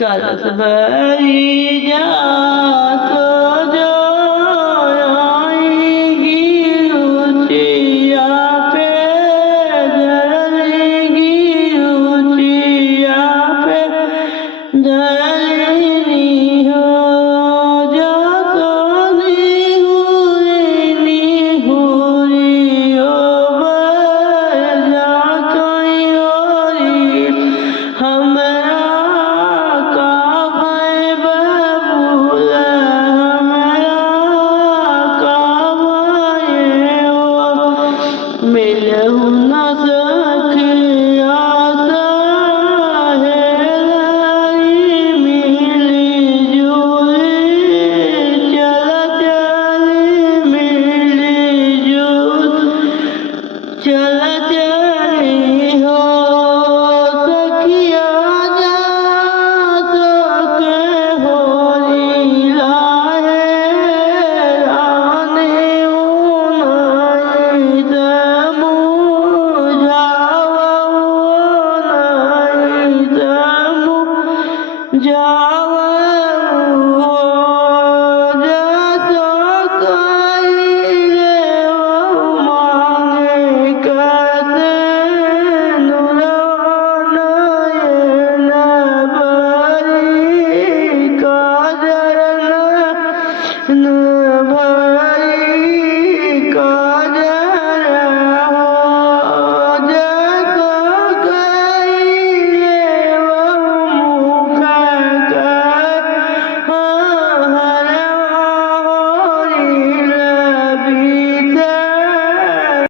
कलश भरी जात जो आएगी रुचिया पे धरेगी रुचिया पे धरनी हो जा सोनी हुई हुरी हो जा कहीं होरी हमरा मिलहु न सखिया सहेली मिली जुली चल चली मिली जुली चल चली हो सखिया जा सके होली लाहे रानी उनाई No